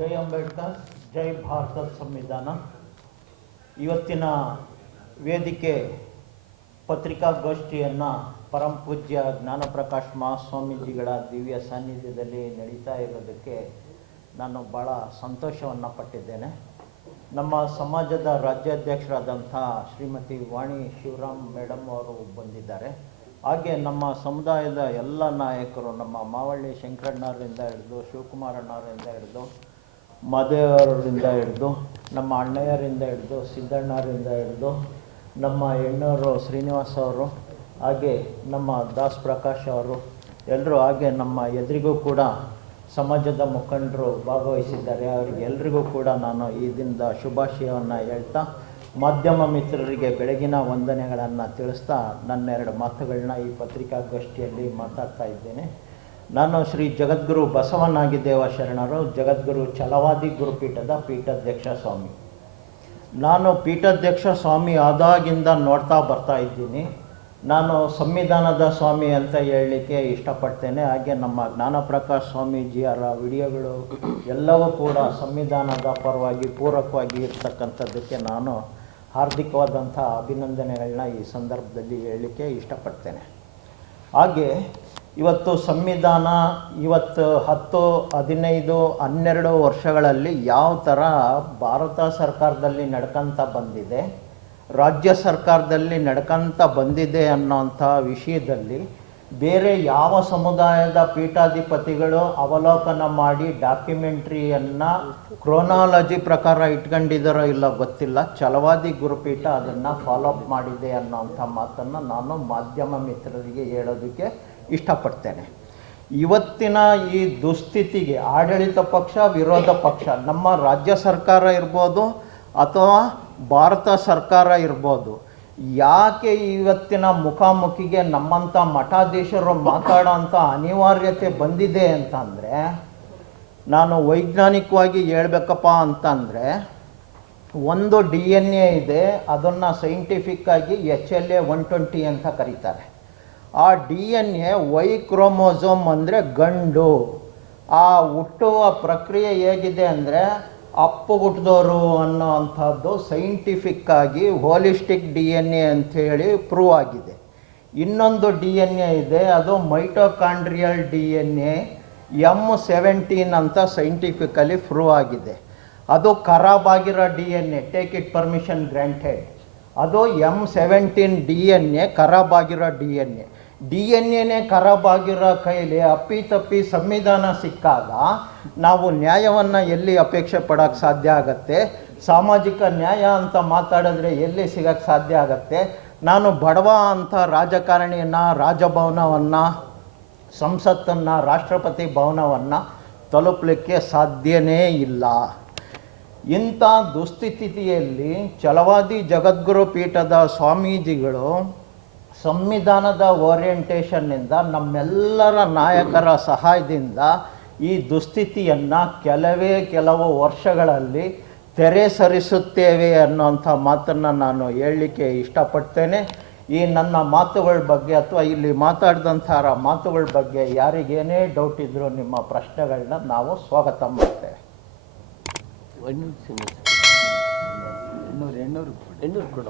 ಜೈ ಅಂಬೇಡ್ಕರ್, ಜೈ ಭಾರತದ ಸಂವಿಧಾನ. ಇವತ್ತಿನ ವೇದಿಕೆ ಪತ್ರಿಕಾಗೋಷ್ಠಿಯನ್ನು ಪರಮ ಪೂಜ್ಯ ಜ್ಞಾನಪ್ರಕಾಶ್ ಮಹಾಸ್ವಾಮೀಜಿಗಳ ದಿವ್ಯ ಸಾನ್ನಿಧ್ಯದಲ್ಲಿ ನಡೀತಾ ಇರೋದಕ್ಕೆ ನಾನು ಭಾಳ ಸಂತೋಷವನ್ನು ಪಟ್ಟಿದ್ದೇನೆ. ನಮ್ಮ ಸಮಾಜದ ರಾಜ್ಯಾಧ್ಯಕ್ಷರಾದಂಥ ಶ್ರೀಮತಿ ವಾಣಿ ಶಿವರಾಮ್ ಮೇಡಮ್ ಅವರು ಬಂದಿದ್ದಾರೆ. ಹಾಗೆ ನಮ್ಮ ಸಮುದಾಯದ ಎಲ್ಲ ನಾಯಕರು, ನಮ್ಮ ಮಾವಳ್ಳಿ ಶಂಕರಣ್ಣವರಿಂದ ಹಿಡಿದು ಶಿವಕುಮಾರಣ್ಣವರಿಂದ ಹಿಡಿದು ಮದೇವರಿಂದ ಹಿಡಿದು ನಮ್ಮ ಅಣ್ಣಯ್ಯರಿಂದ ಹಿಡಿದು ಸಿದ್ದಣ್ಣವರಿಂದ ಹಿಡಿದು ನಮ್ಮ ಹೆಣ್ಣವರು ಶ್ರೀನಿವಾಸ್ ಅವರು, ಹಾಗೆ ನಮ್ಮ ದಾಸ್ ಪ್ರಕಾಶ್ ಅವರು ಎಲ್ಲರೂ, ಹಾಗೆ ನಮ್ಮ ಎದುರಿಗೂ ಕೂಡ ಸಮಾಜದ ಮುಖಂಡರು ಭಾಗವಹಿಸಿದ್ದಾರೆ. ಅವರಿಗೆಲ್ಲರಿಗೂ ಕೂಡ ನಾನು ಈ ದಿನದ ಶುಭಾಶಯವನ್ನು ಹೇಳ್ತಾ, ಮಾಧ್ಯಮ ಮಿತ್ರರಿಗೆ ಬೆಳಗಿನ ವಂದನೆಗಳನ್ನು ತಿಳಿಸ್ತಾ ನನ್ನೆರಡು ಮಾತುಗಳನ್ನ ಈ ಪತ್ರಿಕಾಗೋಷ್ಠಿಯಲ್ಲಿ ಮಾತಾಡ್ತಾ ಇದ್ದೇನೆ. ನಾನು ಶ್ರೀ ಜಗದ್ಗುರು ಬಸವನಾಗಿದೇವ ಶರಣರು, ಜಗದ್ಗುರು ಛಲವಾದಿ ಗುರುಪೀಠದ ಪೀಠಾಧ್ಯಕ್ಷ ಸ್ವಾಮಿ. ನಾನು ಪೀಠಾಧ್ಯಕ್ಷ ಸ್ವಾಮಿ ಆದಾಗಿಂದ ನೋಡ್ತಾ ಬರ್ತಾ ಇದ್ದೀನಿ. ನಾನು ಸಂವಿಧಾನದ ಸ್ವಾಮಿ ಅಂತ ಹೇಳಲಿಕ್ಕೆ ಇಷ್ಟಪಡ್ತೇನೆ. ಹಾಗೆ ನಮ್ಮ ಜ್ಞಾನಪ್ರಕಾಶ್ ಸ್ವಾಮೀಜಿಯವರ ವಿಡಿಯೋಗಳು ಎಲ್ಲವೂ ಕೂಡ ಸಂವಿಧಾನದ ಪರವಾಗಿ ಪೂರಕವಾಗಿ ಇರ್ತಕ್ಕಂಥದ್ದಕ್ಕೆ ನಾನು ಹಾರ್ದಿಕವಾದಂಥ ಅಭಿನಂದನೆಗಳನ್ನ ಈ ಸಂದರ್ಭದಲ್ಲಿ ಹೇಳಲಿಕ್ಕೆ ಇಷ್ಟಪಡ್ತೇನೆ. ಹಾಗೆ ಇವತ್ತು ಸಂವಿಧಾನ ಇವತ್ತು 10, 15, 12 ವರ್ಷಗಳಲ್ಲಿ ಯಾವ ಥರ ಭಾರತ ಸರ್ಕಾರದಲ್ಲಿ ನಡ್ಕೊಂತ ಬಂದಿದೆ, ರಾಜ್ಯ ಸರ್ಕಾರದಲ್ಲಿ ನಡ್ಕೊಂತ ಬಂದಿದೆ ಅನ್ನೋಂಥ ವಿಷಯದಲ್ಲಿ ಬೇರೆ ಯಾವ ಸಮುದಾಯದ ಪೀಠಾಧಿಪತಿಗಳು ಅವಲೋಕನ ಮಾಡಿ ಡಾಕ್ಯುಮೆಂಟ್ರಿಯನ್ನು ಕ್ರೋನಾಲಜಿ ಪ್ರಕಾರ ಇಟ್ಕೊಂಡಿದ್ದಾರೋ ಇಲ್ಲ ಗೊತ್ತಿಲ್ಲ. ಛಲವಾದಿ ಗುರುಪೀಠ ಅದನ್ನು ಫಾಲೋಅಪ್ ಮಾಡಿದೆ ಅನ್ನೋಂಥ ಮಾತನ್ನು ನಾನು ಮಾಧ್ಯಮ ಮಿತ್ರರಿಗೆ ಹೇಳೋದಕ್ಕೆ ಇಷ್ಟಪಡ್ತೇನೆ. ಇವತ್ತಿನ ಈ ದುಸ್ಥಿತಿಗೆ ಆಡಳಿತ ಪಕ್ಷ, ವಿರೋಧ ಪಕ್ಷ, ನಮ್ಮ ರಾಜ್ಯ ಸರ್ಕಾರ ಇರ್ಬೋದು ಅಥವಾ ಭಾರತ ಸರ್ಕಾರ ಇರ್ಬೋದು, ಯಾಕೆ ಇವತ್ತಿನ ಮುಖಾಮುಖಿಗೆ ನಮ್ಮಂಥ ಮಠಾಧೀಶರು ಮಾತಾಡೋ ಅಂಥ ಅನಿವಾರ್ಯತೆ ಬಂದಿದೆ ಅಂತಂದರೆ, ನಾನು ವೈಜ್ಞಾನಿಕವಾಗಿ ಹೇಳ್ಬೇಕಪ್ಪ ಅಂತಂದರೆ, ಒಂದು DNA ಇದೆ, ಅದನ್ನು ಸೈಂಟಿಫಿಕ್ಕಾಗಿ HLA 120 ಅಂತ ಕರೀತಾರೆ. ಆ DNA ವೈ ಕ್ರೋಮೋಸೋಮ್ ಅಂದರೆ ಗಂಡು. ಆ ಹುಟ್ಟುವ ಪ್ರಕ್ರಿಯೆ ಹೇಗಿದೆ ಅಂದರೆ ಅಪ್ಪುಗುಟ್ಟಿದವರು ಅನ್ನೋ ಅಂಥದ್ದು ಸೈಂಟಿಫಿಕ್ಕಾಗಿ ಹೋಲಿಸ್ಟಿಕ್ DNA ಅಂಥೇಳಿ ಪ್ರೂವ್ ಆಗಿದೆ. ಇನ್ನೊಂದು DNA ಇದೆ, ಅದು ಮೈಟೋಕಾಂಡ್ರಿಯಲ್ DNA M17 ಅಂತ ಸೈಂಟಿಫಿಕಲಿ ಪ್ರೂವ್ ಆಗಿದೆ. ಅದು ಖರಾಬ್ ಆಗಿರೋ DNA, take it permission granted. ಅದು M17 DNA ಖರಾಬ್ ಆಗಿರೋ DNA ಖರಾಬ್ ಆಗಿರೋ ಕೈಲಿ ಅಪ್ಪಿತಪ್ಪಿ ಸಂವಿಧಾನ ಸಿಕ್ಕಾಗ ನಾವು ನ್ಯಾಯವನ್ನು ಎಲ್ಲಿ ಅಪೇಕ್ಷೆ ಪಡೋಕ್ಕೆ ಸಾಧ್ಯ ಆಗತ್ತೆ? ಸಾಮಾಜಿಕ ನ್ಯಾಯ ಅಂತ ಮಾತಾಡಿದ್ರೆ ಎಲ್ಲಿ ಸಿಗೋಕ್ಕೆ ಸಾಧ್ಯ ಆಗತ್ತೆ? ನಾನು ಬಡವ ಅಂತ ರಾಜಕಾರಣಿಯನ್ನು, ರಾಜಭವನವನ್ನು, ಸಂಸತ್ತನ್ನು, ರಾಷ್ಟ್ರಪತಿ ಭವನವನ್ನು ತಲುಪಲಿಕ್ಕೆ ಸಾಧ್ಯನೇ ಇಲ್ಲ. ಇಂಥ ದುಸ್ಥಿತಿಯಲ್ಲಿ ಛಲವಾದಿ ಜಗದ್ಗುರು ಪೀಠದ ಸ್ವಾಮೀಜಿಗಳು ಸಂವಿಧಾನದ ಓರಿಯೆಂಟೇಷನ್ನಿಂದ, ನಮ್ಮೆಲ್ಲರ ನಾಯಕರ ಸಹಾಯದಿಂದ ಈ ದುಸ್ಥಿತಿಯನ್ನು ಕೆಲವು ವರ್ಷಗಳಲ್ಲಿ ತೆರೆ ಸರಿಸುತ್ತೇವೆ ಅನ್ನೋಂಥ ಮಾತನ್ನು ನಾನು ಹೇಳಲಿಕ್ಕೆ ಇಷ್ಟಪಡ್ತೇನೆ. ಈ ನನ್ನ ಮಾತುಗಳ ಬಗ್ಗೆ ಅಥವಾ ಇಲ್ಲಿ ಮಾತಾಡಿದಂಥರ ಮಾತುಗಳ ಬಗ್ಗೆ ಯಾರಿಗೇನೇ ಡೌಟ್ ಇದ್ದರೂ ನಿಮ್ಮ ಪ್ರಶ್ನೆಗಳನ್ನ ನಾವು ಸ್ವಾಗತ ಮಾಡ್ತೇವೆ. ಎಣ್ಣೂರು ಕೂಡ